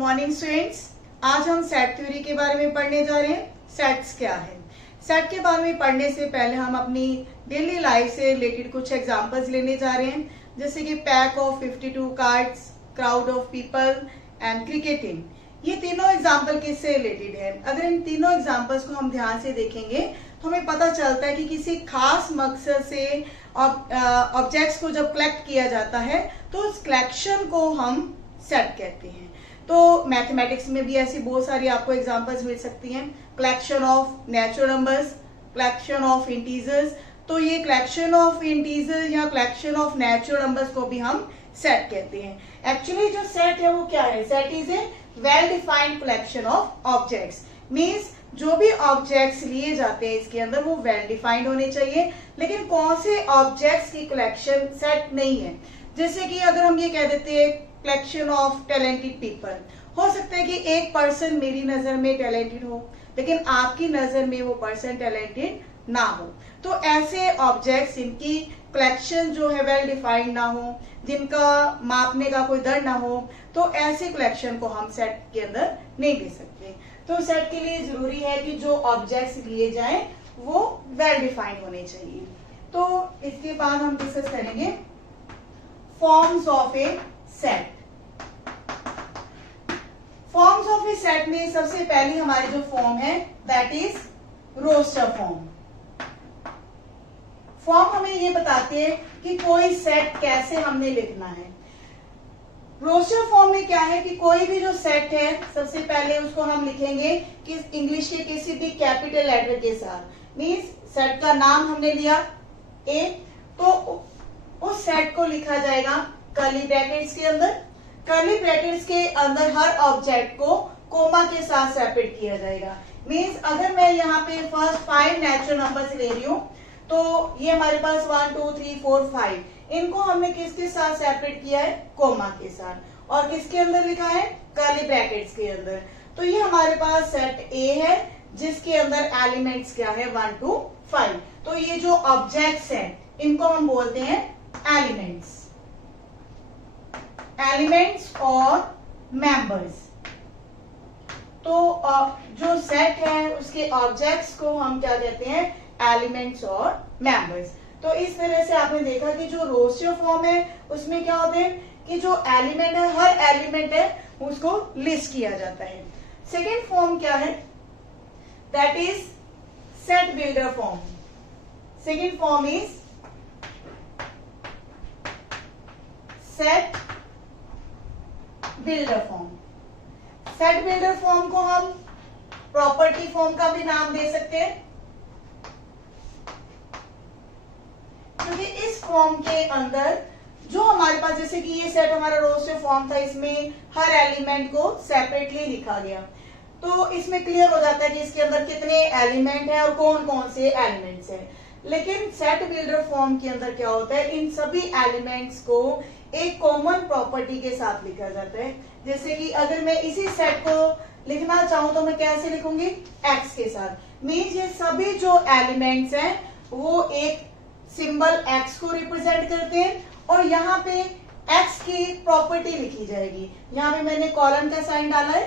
Morning students. आज हम set theory के बारे में पढ़ने जा रहे हैं। सेट्स क्या है? सेट के बारे में पढ़ने से पहले हम अपनी डेली लाइफ से रिलेटेड कुछ एग्जांपल्स लेने जा रहे हैं, जैसे कि pack of 52 cards, crowd of people and cricketing. ये तीनों एग्जाम्पल किससे रिलेटेड है? अगर इन तीनों एग्जाम्पल्स को हम ध्यान से देखेंगे तो हमें पता चलता है कि किसी खास मकसद से ऑब्जेक्ट्स को जब कलेक्ट किया जाता है तो उस कलेक्शन को हम सेट कहते हैं। तो मैथमेटिक्स में भी ऐसी बहुत सारी आपको एग्जांपल्स मिल सकती हैं। Collection of natural numbers, collection of integers. तो ये कलेक्शन ऑफ इंटीजर्स या कलेक्शन ऑफ नेचुरल नंबर्स को भी हम सेट कहते हैं। एक्चुअली जो सेट है वो क्या है? Set is a well defined collection of objects. Means जो भी ऑब्जेक्ट्स लिए जाते हैं इसके अंदर वो वेल डिफाइंड होने चाहिए, लेकिन कौन से ऑब्जेक्ट्स की कलेक्शन सेट नहीं है। जैसे कि अगर हम ये कह देते हैं कलेक्शन ऑफ टैलेंटेड पीपल, हो सकता है कि एक पर्सन मेरी नजर में टैलेंटेड हो लेकिन आपकी नजर में वो पर्सन टैलेंटेड ना हो। तो ऐसे ऑब्जेक्ट्स जिनकी कलेक्शन जो है वेल डिफाइंड ना हो, जिनका मापने का कोई दर ना हो, तो ऐसे कलेक्शन को हम सेट के अंदर नहीं ले सकते। तो सेट के लिए जरूरी है कि जो ऑब्जेक्ट्स लिए जाएं वो वेल डिफाइंड होने चाहिए। तो इसके बाद हम डिस्कस करेंगे forms of a set. Forms of a set में सबसे पहली हमारी जो फॉर्म है that is roster form. Form हमें ये बताते हैं कि कोई सेट कैसे हमने लिखना है। रोस्टर फॉर्म में क्या है कि कोई भी जो सेट है सबसे पहले उसको हम लिखेंगे कि इंग्लिश के किसी भी कैपिटल लेटर के साथ। मीन्स सेट का नाम हमने लिया ए, तो उस सेट को लिखा जाएगा कर्ली ब्रैकेट्स के अंदर। कर्ली ब्रैकेट्स के अंदर हर ऑब्जेक्ट को कोमा के साथ सेपरेट किया जाएगा। मीन्स अगर मैं यहाँ पे फर्स्ट 5 नेचुरल नंबर्स ले रही हूँ तो ये हमारे पास 1 2 3 4 5, इनको हमने किसके साथ सेपरेट किया है? कोमा के साथ। और किसके अंदर लिखा है? कर्ली ब्रैकेट्स के अंदर। तो ये हमारे पास सेट ए है जिसके अंदर एलिमेंट्स क्या है? 1 2 5। तो ये जो ऑब्जेक्ट्स हैं इनको हम बोलते हैं एलिमेंट्स। एलिमेंट्स और मेंबर्स। तो जो सेट है उसके ऑब्जेक्ट्स को हम क्या कहते हैं? एलिमेंट्स और मेंबर्स। तो इस तरह से आपने देखा कि जो रोस्टर फॉर्म है उसमें क्या होते हैं कि जो एलिमेंट है, हर एलिमेंट है उसको लिस्ट किया जाता है। सेकेंड फॉर्म क्या है? That is set builder form. Second form is set builder form. Set builder form को हम प्रॉपर्टी फॉर्म का भी नाम दे सकते हैं, क्योंकि इस फॉर्म के अंदर जो हमारे पास, जैसे कि ये सेट हमारा रोस्टर फॉर्म था, इसमें हर एलिमेंट को सेपरेटली लिखा गया, तो इसमें क्लियर हो जाता है कि इसके अंदर कितने एलिमेंट हैं और कौन कौन से एलिमेंट्स हैं। लेकिन सेट बिल्डर फॉर्म के अंदर क्या होता है? इन सभी एलिमेंट्स को एक कॉमन प्रॉपर्टी के साथ लिखा जाता है। जैसे कि अगर मैं इसी सेट को लिखना चाहूं तो मैं कैसे लिखूंगी? एक्स के साथ। मीन्स ये सभी जो एलिमेंट्स हैं वो एक सिंबल एक्स को रिप्रेजेंट करते हैं और यहाँ पे एक्स की प्रॉपर्टी लिखी जाएगी। यहाँ पे मैंने कॉलन का साइन डाला है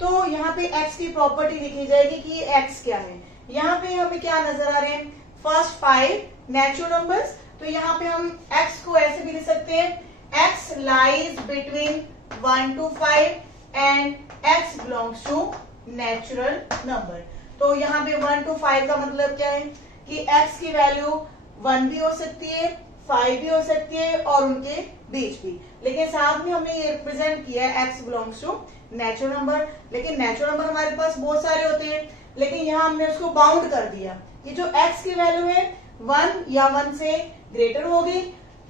तो यहाँ पे एक्स की प्रॉपर्टी लिखी जाएगी कि ये एक्स क्या है। यहाँ पे हमें क्या नजर आ रहे हैं? First 5 natural numbers. तो यहाँ पे हम एक्स को ऐसे भी लिख सकते हैं, x lies between 1 to 5 and x belongs to natural number. तो यहाँ पे 1 to 5 का मतलब क्या है कि एक्स की वैल्यू 1 भी हो सकती है, 5 भी हो सकती है और उनके बीच भी। लेकिन साथ में हमने ये रिप्रेजेंट किया है x belongs to natural number. लेकिन नेचुरल नंबर हमारे पास बहुत सारे होते हैं, लेकिन यहाँ हमने उसको बाउंड कर दिया कि जो एक्स की वैल्यू है 1 या 1 से ग्रेटर होगी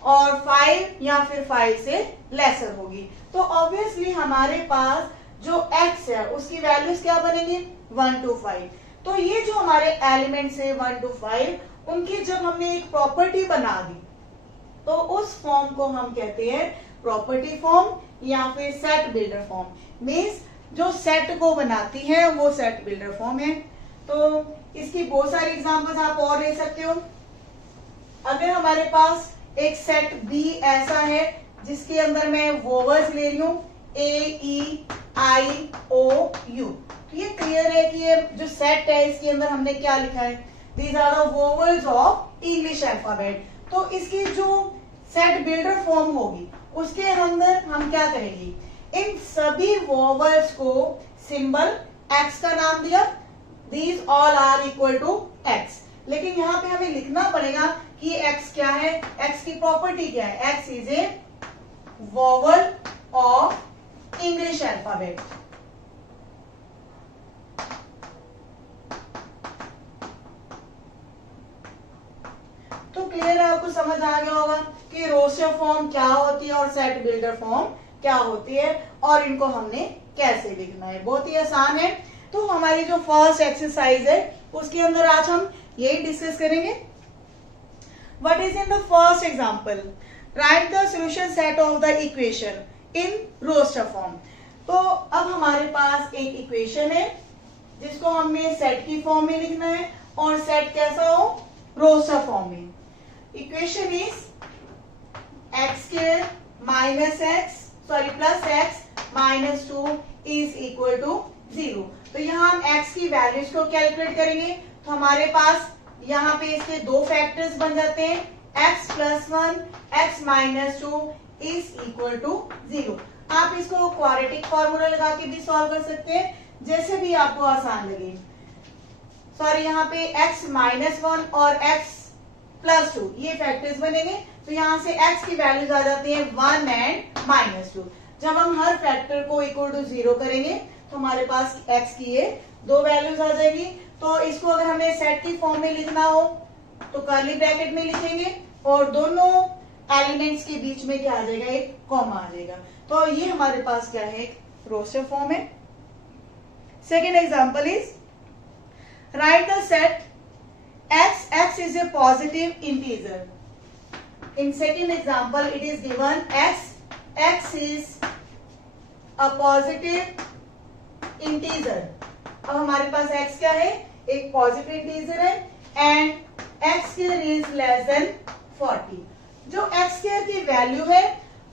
और 5 या फिर 5 से लेसर होगी। तो ऑब्वियसली हमारे पास जो एक्स है उसकी वैल्यूज क्या बनेंगी? 1 to 5। तो ये जो हमारे एलिमेंट्स है 1 to 5, उनकी जब हमने एक प्रॉपर्टी बना दी तो उस फॉर्म को हम कहते हैं प्रॉपर्टी फॉर्म या फिर सेट बिल्डर फॉर्म। मीन्स जो सेट को बनाती है वो सेट बिल्डर फॉर्म है। तो इसकी बहुत सारी एग्जांपल्स आप और ले सकते हो। अगर हमारे पास एक सेट बी ऐसा है जिसके अंदर मैं वोवेल्स ले रही हूँ A, E, IOU। तो ये क्लियर है कि ये जो सेट है इसके अंदर हमने क्या लिखा है, these are the vowels of English alphabet. तो इसकी जो सेट बिल्डर फॉर्म होगी उसके अंदर हम क्या करेंगे, इन सभी वोवेल्स को सिंबल x का नाम दिया, these all are equal to x। लेकिन यहाँ पे हमें लिखना पड़ेगा कि ये x क्या है, x की प्रॉपर्टी क्या है, x is a vowel of English alphabet. तो क्लियर है, आपको समझ आ गया होगा कि रोस्टर फॉर्म क्या होती है और सेट बिल्डर फॉर्म क्या होती है और इनको हमने कैसे लिखना है। बहुत ही आसान है। तो हमारी जो फर्स्ट एक्सरसाइज है उसके अंदर आज हम यही डिस्कस करेंगे। What is in the first example, write the solution set of the equation in roster form. तो अब हमारे पास एक इक्वेशन है जिसको हमें सेट की फॉर्म में लिखना है और सेट कैसा हो, रोस्टर फॉर्म में। Equation is x square minus x plus x minus 2 is equal to 0। तो यहाँ हम x की वैल्यूज को कैलकुलेट करेंगे। तो हमारे पास यहाँ पे इसके दो फैक्टर्स बन जाते हैं, x plus 1 x minus 2 is equal to 0। आप इसको क्वाड्रेटिक फॉर्मूला लगा के भी सॉल्व कर सकते हैं, जैसे भी आपको आसान लगे। सॉरी, यहाँ पे x माइनस 1 और x प्लस 2 ये फैक्टर्स बनेंगे। तो यहाँ से x की वैल्यूज आ जाती है 1 एंड माइनस 2। जब हम हर फैक्टर को इक्वल टू 0 करेंगे तो हमारे पास x की ये दो वैल्यूज आ जाएगी। तो इसको अगर हमें सेट की फॉर्म में लिखना हो तो कर्ली ब्रैकेट में लिखेंगे और दोनों एलिमेंट्स के बीच में क्या आ जाएगा, एक कॉमा आ जाएगा। तो ये हमारे पास क्या है, एक रोस्टर फॉर्म है। Second example is right the set x is a positive integer. In second example it is given x is a positive integer. अब हमारे पास x क्या है, एक पॉजिटिव इंटीजर है and x square is less than 40। जो x square की value है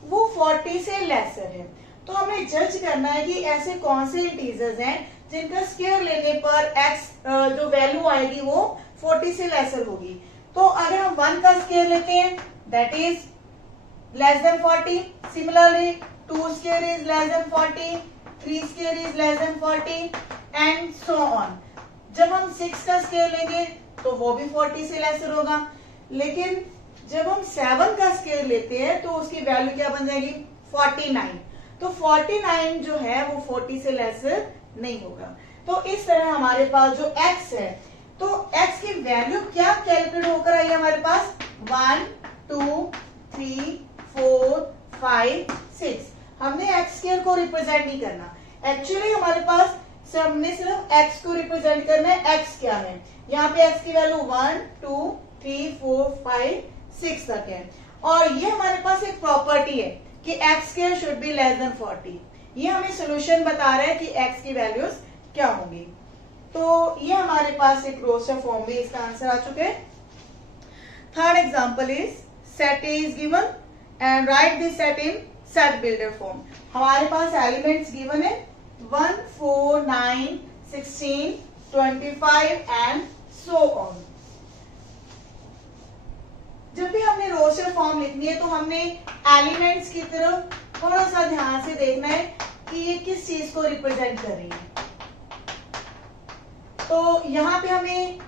वो 40 से लेसर है। तो हमें जज करना है कि ऐसे कौन से इंटीजर्स हैं जिनका स्क्वायर लेने पर x जो वैल्यू आएगी वो 40 से लेसर होगी। तो अगर हम 1 का स्क्वायर लेते हैं that is less than 40, similarly 2 square is less than 40, 3 square is less than 40 and so on. जब हम 6 का स्क्वायर लेंगे तो वो भी 40 से लेसर होगा, लेकिन जब हम 7 का स्क्वायर लेते हैं तो उसकी वैल्यू क्या बन जाएगी, 49। तो 49 जो है वो 40 से लेसर नहीं होगा। तो इस तरह हमारे पास जो x है, तो x की वैल्यू क्या कैलकुलेट होकर आई हमारे पास, 1 2 3 4 5 6। हमने x स्क्वायर को रिप्रेजेंट नहीं करना, एक्चुअली हमारे पास हमने सिर्फ x को रिप्रेजेंट करना है। x क्या है, यहाँ पे x की वैल्यू 1 2 3 4 5 6 तक है और ये हमारे पास एक प्रॉपर्टी है कि x square should be less than 40। ये हमें सोल्यूशन बता रहा है कि x की वैल्यूज क्या होंगी। तो ये हमारे पास एक रोस्टर फॉर्म में इसका आंसर आ चुके हैं। Third example is set A is given and right this set in set builder form. हमारे पास एलिमेंट्स गिवन है 1 4 9 16 25 एंड सो ऑन। जब भी हमने रोस्टर फॉर्म लिखनी है तो हमने एलिमेंट्स की तरफ थोड़ा सा ध्यान से देखना है कि ये किस चीज को रिप्रेजेंट कर रही है। तो यहाँ पे हमें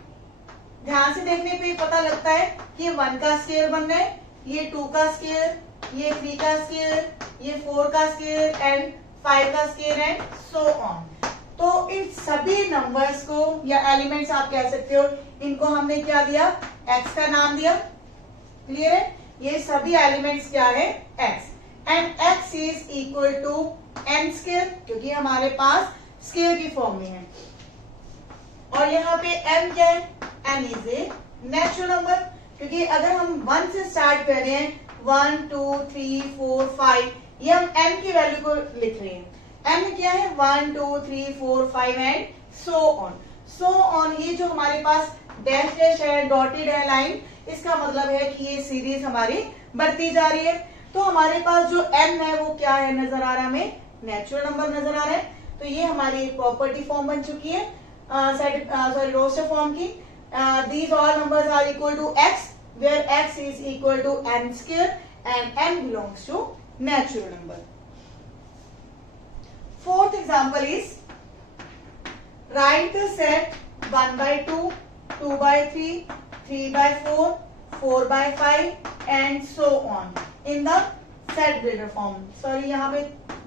ध्यान से देखने पे पता लगता है कि 1 का स्क्वायर बन रहा है, ये 2 का स्क्वायर, ये 3 का स्क्वायर, ये 4 का स्क्वायर एंड 5 का स्क्वायर एंड सो ऑन। तो इन सभी नंबर्स को या एलिमेंट्स आप कह सकते हो, इनको हमने क्या दिया, x का नाम दिया। क्लियर है, ये सभी एलिमेंट्स क्या है, x and x is equal to n square, क्योंकि हमारे पास स्क्वायर की फॉर्म में है। और यहाँ पे m क्या है, n is a natural number, क्योंकि अगर हम 1 से स्टार्ट कर रहे हैं 1 2 3 4 5, ये हम n की वैल्यू को लिख रहे हैं। n क्या है, 1 2 3 4 5 and so on. So on ये जो हमारे पास डैश डैश है, डॉटेड है लाइन, इसका मतलब है कि ये सीरीज हमारी बढ़ती जा रही है। तो हमारे पास जो n है वो क्या है, नजर आ रहा है हमें नेचुरल नंबर नजर आ रहा है। तो ये हमारी प्रॉपर्टी फॉर्म बन चुकी है रोस्टर फॉर्म की। These all numbers are equal to x where x is equal to n square and n belongs to natural number. Fourth example is write the set 1 by 2, 2 by 3, 3 by 4, 4 by 5 and so on in the set builder form. Sorry यहाँ पे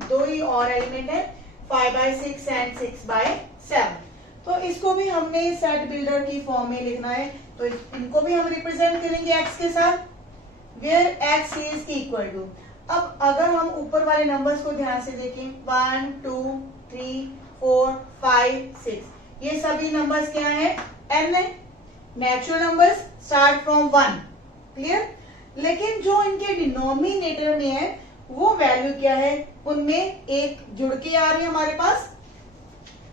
दो ही और element है 5 by 6 and 6 by 7. तो इसको भी हमने set builder की फॉर्म में लिखना है। तो इनको भी हम रिप्रेजेंट करेंगे x के साथ where x is equal to। अब अगर हम ऊपर वाले नंबर्स को ध्यान से देखें 1 2 3 4 5 6 ये सभी नंबर्स क्या हैं n है। Natural numbers start from 1 clear. लेकिन जो इनके डिनोमिनेटर में है वो वैल्यू क्या है उनमें एक जुड़ के आ रही है हमारे पास।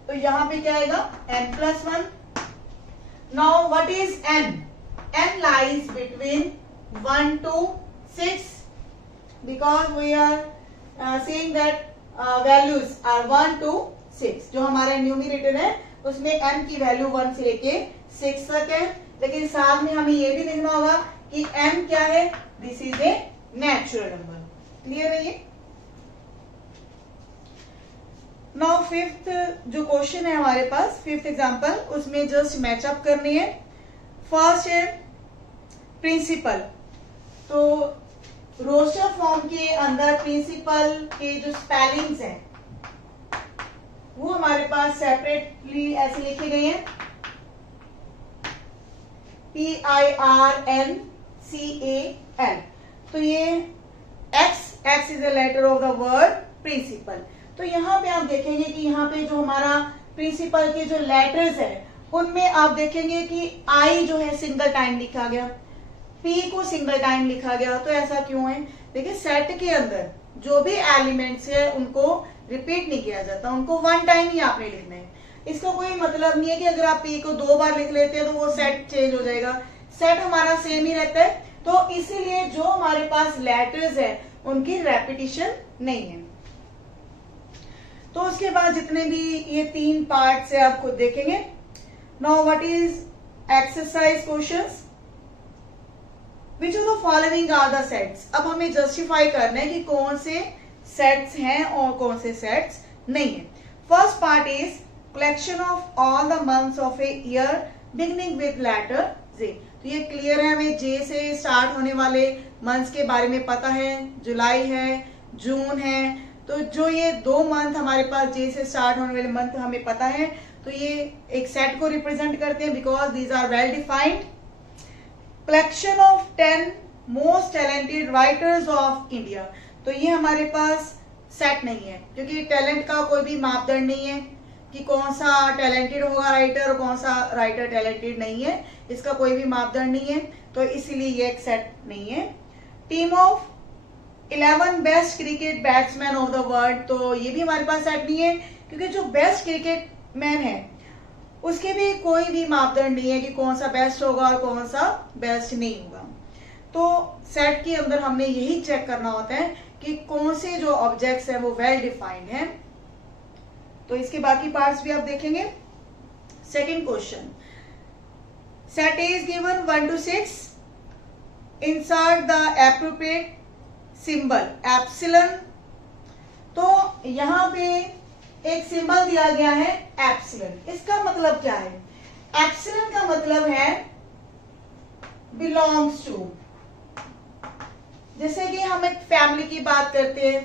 तो यहां पे क्या आएगा n+1। Now what is n? n lies between 1 to 6 because we are saying that values are 1 to 6। जो हमारा न्यूमरेटर है उसमें n की वैल्यू 1 से लेके 6 तक है। लेकिन साथ में हमें ये भी देखना होगा कि n क्या है, this is a natural number. Clear है ये। नाउ फिफ्थ जो क्वेश्चन है हमारे पास, फिफ्थ एग्जांपल, उसमें जस्ट मैचअप करनी है। फर्स्ट है प्रिंसिपल। तो रोस्टर फॉर्म के अंदर प्रिंसिपल के जो स्पेलिंग्स हैं वो हमारे पास सेपरेटली ऐसे लिखे गए हैं PIRNCAL। तो ये X is the letter of the word principle. तो यहाँ पे आप देखेंगे कि यहाँ पे जो हमारा प्रिंसिपल के जो लेटर्स है उनमें आप देखेंगे कि I जो है सिंगल टाइम लिखा गया, P को सिंगल टाइम लिखा गया। तो ऐसा क्यों है? देखिए सेट के अंदर जो भी एलिमेंट्स है उनको रिपीट नहीं किया जाता, उनको वन टाइम ही आपने लिखना है। इसका कोई मतलब नहीं है कि अगर आप P को 2 बार लिख लेते हैं तो वो सेट चेंज हो जाएगा। सेट हमारा सेम ही रहता है। तो इसीलिए जो हमारे पास लेटर्स है उनकी रेपिटिशन नहीं है। तो उसके बाद जितने भी ये 3 पार्ट है आप खुद देखेंगे। Now what is exercise questions. Which of the following are the sets? अब हमें जस्टिफाई करना है कि कौन से सेट्स हैं और कौन से सेट्स नहीं है। First part is collection of all the months of a year beginning with letter J. तो ये क्लियर है, हमें जे से स्टार्ट होने वाले मंथ्स के बारे में पता है। जुलाई है, जून है। तो जो ये 2 मंथ हमारे पास जे से स्टार्ट होने वाले मंथ हमें पता है, तो ये एक सेट को रिप्रेजेंट करते हैं because these are well defined. Collection of 10 most talented writers of India. तो ये हमारे पास सेट नहीं है क्योंकि टैलेंट का कोई भी मापदंड नहीं है कि कौन सा टैलेंटेड होगा राइटर और कौन सा राइटर टैलेंटेड नहीं है। इसका कोई भी मापदंड नहीं है, तो इसीलिए ये एक सेट नहीं है। Team of 11 best cricket batsman of the world. तो ये भी हमारे पास सेट नहीं है क्योंकि जो बेस्ट क्रिकेट मैन है उसके भी कोई भी मापदंड नहीं है कि कौन सा बेस्ट होगा और कौन सा बेस्ट नहीं होगा। तो सेट के अंदर हमने यही चेक करना होता है कि कौन से जो ऑब्जेक्ट्स हैं वो वेल डिफाइंड हैं। तो इसके बाकी पार्ट्स भी आप देखेंगे। Second question, set is given 1 to 6, insert the appropriate symbol epsilon. तो यहां पे एक सिंबल दिया गया है एप्सिलॉन। इसका मतलब क्या है? एप्सिलॉन का मतलब है बिलोंग्स टू। जैसे कि हम एक फैमिली की बात करते हैं,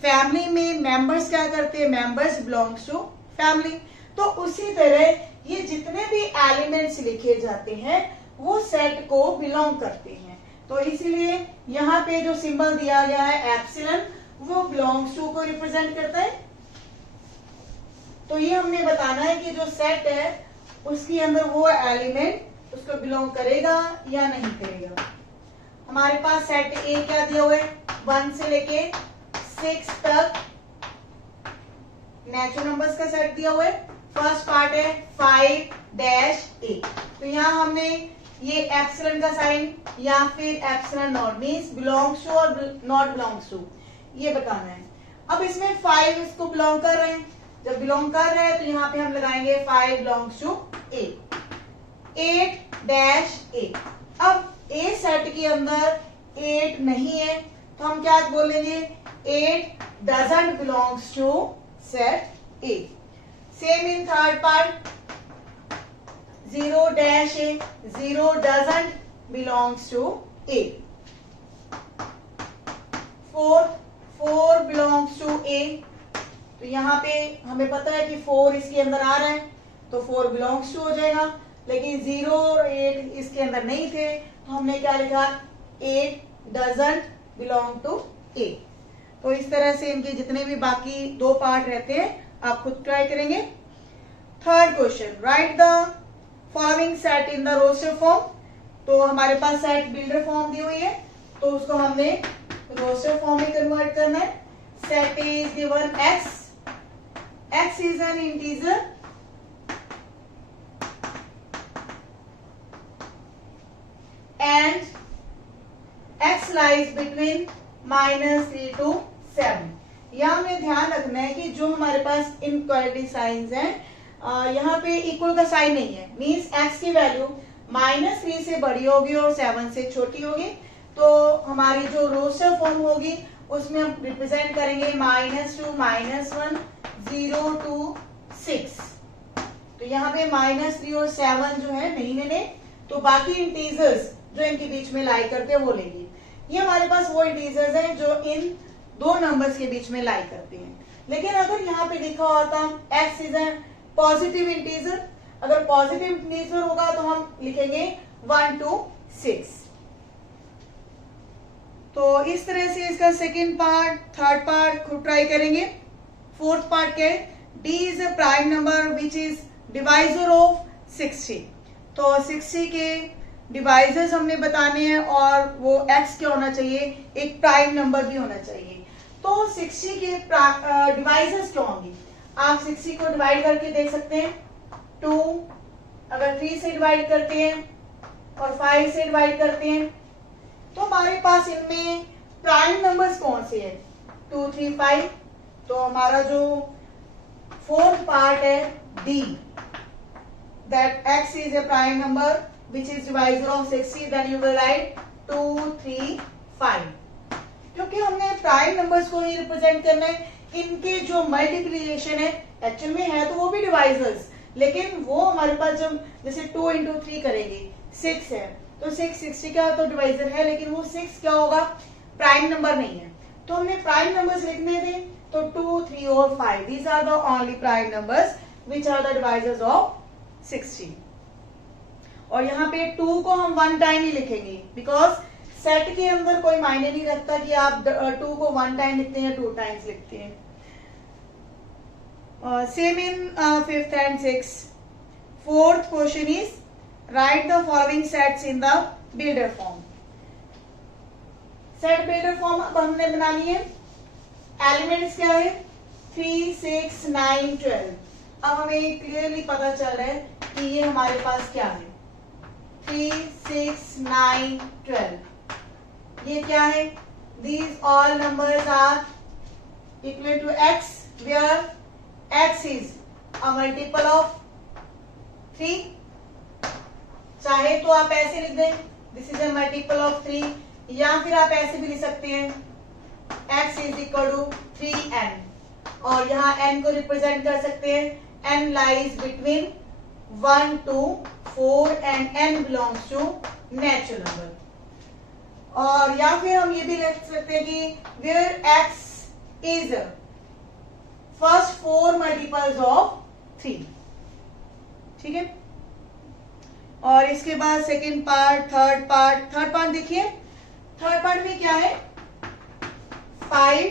फैमिली में मेंबर्स क्या करते हैं? Members belongs to family. तो उसी तरह ये जितने भी एलिमेंट्स लिखे जाते हैं वो सेट को बिलोंग करते हैं। तो इसीलिए यहाँ पे जो सिंबल दिया गया है एप्सिलॉन वो बिलोंग्स टू को रिप्रेजेंट करता है। तो ये हमने बताना है कि जो सेट है उसके अंदर वो एलिमेंट उसको बिलोंग करेगा या नहीं करेगा। हमारे पास सेट ए क्या दिया हुआ है? 1 से लेके 6 तक नेचुरल नंबर्स का सेट दिया हुआ है। फर्स्ट पार्ट है 5-8। तो यहाँ हमने ये एप्सिलॉन का साइन या फिर epsilon not means belongs to और नॉट बिलोंग्स टू ये बताना है। अब इसमें 5 इसको बिलोंग कर रहे हैं, जब बिलोंग कर रहे हैं तो यहाँ पे हम लगाएंगे 5 बिलोंग्स टू ए, 8 डैश ए। अब ए सेट के अंदर 8 नहीं है तो हम क्या बोलेंगे, 8 doesn't belongs to set A. Same in third part, 0 dash A, 0 doesn't belongs to A. Four belongs to A, तो यहाँ पे हमें पता है कि 4 इसके अंदर आ रहा है तो 4 बिलोंग्स टू हो जाएगा, लेकिन 0 और 8 इसके अंदर नहीं थे तो हमने क्या लिखा, 8 डजंट बिलोंग टू ए। तो इस तरह से इनके जितने भी बाकी 2 पार्ट रहते हैं आप खुद ट्राई करेंगे। Third question, write the following set in the roster form. तो हमारे पास सेट बिल्डर फॉर्म दी हुई है तो उसको हमने रोस्टर फॉर्म में कन्वर्ट करना है। Set is given x is an integer and x lies between -3 to 7। यहाँ हमें ध्यान रखना है कि जो हमारे पास इनइक्वालिटी साइंस हैं यहाँ पे इक्वल का साइन नहीं है, मींस x की वैल्यू -3 से बड़ी होगी और 7 से छोटी होगी। तो हमारी जो रोस्टर फॉर्म होगी उसमें हम रिप्रेजेंट करेंगे -2 -1 0 to 6। तो यहाँ पे -3 और 7 जो है नहीं लेने, तो बाकी इंटीजर्स जो इनके बीच में लाई करते हैं वो लेंगे। ये हमारे पास वो इंटीजर्स हैं जो इन 2 नंबर्स के बीच में लाई करते हैं। लेकिन अगर यहाँ पे लिखा होता x is a positive integer, अगर पॉजिटिव इंटीजर होगा तो हम लिखेंगे 1 to 6। तो इस तरह से इसका सेकेंड पार्ट, थर्ड पार्ट खुद ट्राई करेंगे। फोर्थ पार्ट क्या है, d is a prime number which is divisor of 60। तो 60 के डिवाइजर्स हमने बताने हैं और वो x क्या होना चाहिए, एक प्राइम नंबर भी होना चाहिए। तो 60 के डिवाइजर्स क्या होंगे, आप 60 को डिवाइड करके देख सकते हैं। 2 अगर 3 से डिवाइड करते हैं और 5 से डिवाइड करते हैं तो हमारे पास इनमें प्राइम नंबर्स कौन से हैं, 2 3 5। तो हमारा जो फोर्थ पार्ट है d, that x is a prime number which is divisor of 60, then you will write 2 3 5। क्योंकि हमने प्राइम नंबर्स को ही रिप्रेजेंट करना है, इनके जो मल्टीप्लिकेशन है एक्चुअल में है तो वो भी डिवाइजर्स, लेकिन वो हमारे पास जब जैसे 2 into 3 करेंगे 6 है तो 6 60 का तो डिवाइजर है, लेकिन वो 6 क्या होगा, प्राइम नंबर नहीं है। तो हमने प्राइम नंबर्स लिखने थे तो 2 3 और 5, these are the only prime numbers which are the divisors of 60। और यहाँ पे 2 को हम 1 टाइम ही लिखेंगे बिकॉज सेट के अंदर कोई मायने नहीं रखता कि आप 2 को 1 टाइम लिखते हैं 2 टाइम्स लिखते हैं। Same in 5th and 6th। Fourth question is right the following sets in the builder form. Set builder form अब हमने बनानी है। एलिमेंट्स क्या है, 3 6 9 12। अब हमें क्लियरली पता चल रहा है कि ये हमारे पास क्या है, 3 6 9 12। ये क्या है, these all numbers are equal to x where x is a multiple of 3। चाहे तो आप ऐसे लिख दें, this is a multiple of 3, या फिर आप ऐसे भी लिख सकते हैं x is equal to 3n, और यहाँ n को रिप्रेजेंट कर सकते हैं n lies between 1 to 4 and n belongs to natural number। और या फिर हम ये भी लिख सकते हैं कि where x is first 4 multiples of 3। ठीक है, और इसके बाद सेकेंड पार्ट, थर्ड पार्ट देखिए। थर्ड पार्ट में क्या है, 5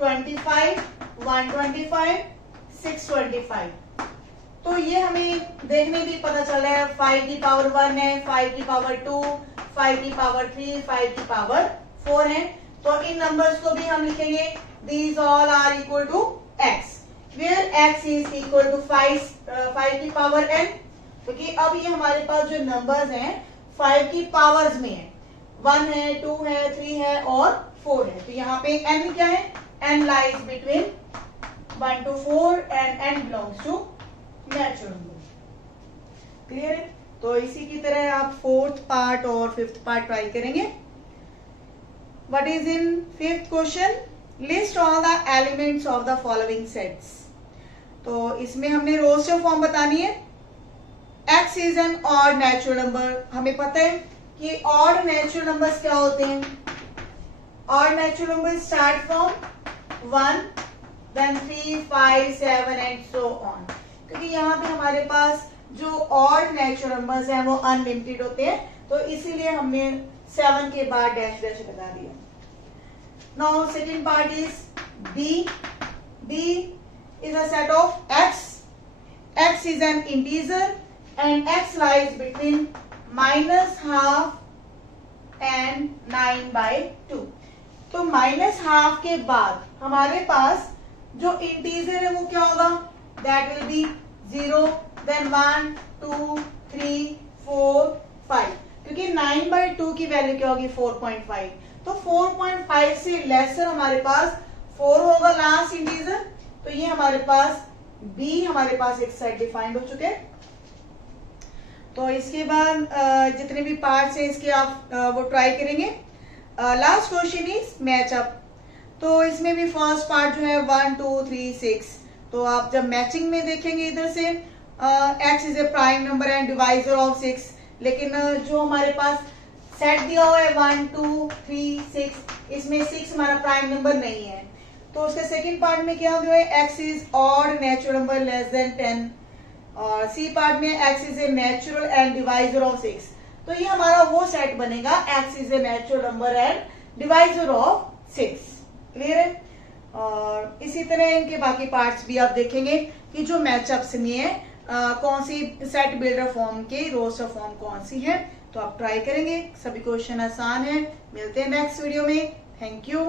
25 125 625। तो ये हमें देखने भी पता चल रहा है 5 की पावर 1 है, 5 की पावर 2, 5 की पावर 3, 5 की पावर 4 है। तो इन नंबर्स को भी हम लिखेंगे these all are equal to x where x is equal to 5 की पावर n। क्योंकि अब ये हमारे पास जो नंबर्स हैं 5 की पावर्स में है, 1 है 2 है 3 है और 4 है। तो यहाँ पे n क्या है, n lies between 1 to 4 and n belongs to natural number. Clear है? तो इसी की तरह आप फोर्थ पार्ट और फिफ्थ पार्ट ट्राई करेंगे. What is in fifth question? List all the elements of the following sets. तो इसमें हमने रोस्टर फॉर्म बतानी है. x is an odd natural number. हमें पता है कि ऑड नेचुरल नंबर्स क्या होते हैं. Odd natural number start from 1 then 3 5 7 and so on. क्योंकि यहाँ पे हमारे पास जो ऑड नेचुरल नंबर्स हैं वो अनलिमिटेड होते हैं, तो इसीलिए हमने 7 के बाद डैश डैश बता दिया. Now second part is b. b is a set of x. x is an integer and x lies between -12 and 9/2. तो -12 के बाद हमारे पास जो इंटीजर है वो क्या होगा? That will be 0, then 1 2 3 4 5. क्योंकि 9/2 की वैल्यू क्या होगी? 4.5. तो 4.5 से लेसर हमारे पास 4 होगा लास्ट इंटीजर. तो ये हमारे पास b हमारे पास एक सेट डिफाइंड हो चुके हैं. तो इसके बाद जितने भी पार्ट्स हैं इसके आप वो ट्राई करेंगे. Last question is match up. तो इसमें भी फर्स्ट पार्ट जो है 1 2 3 6. तो आप जब मैचिंग में देखेंगे इधर से x is a prime number and divisor of 6. लेकिन जो हमारे पास सेट दिया हुआ है 1 2 3 6, इसमें 6 हमारा प्राइम नंबर नहीं है. तो उसके सेकंड पार्ट में क्या हुआ है? x is odd natural number less than 10. और सी पार्ट में x is a natural and divisor of 6. तो ये हमारा वो सेट बनेगा x is a natural number and divisor of 6. Clear है? और इसी तरह इनके बाकी पार्ट्स भी आप देखेंगे कि जो मैचअप्स में है कौन सी सेट बिल्डर फॉर्म के रोस्टर फॉर्म कौन सी है. तो आप ट्राई करेंगे. सभी क्वेश्चन आसान है. मिलते हैं नेक्स्ट वीडियो में. Thank you.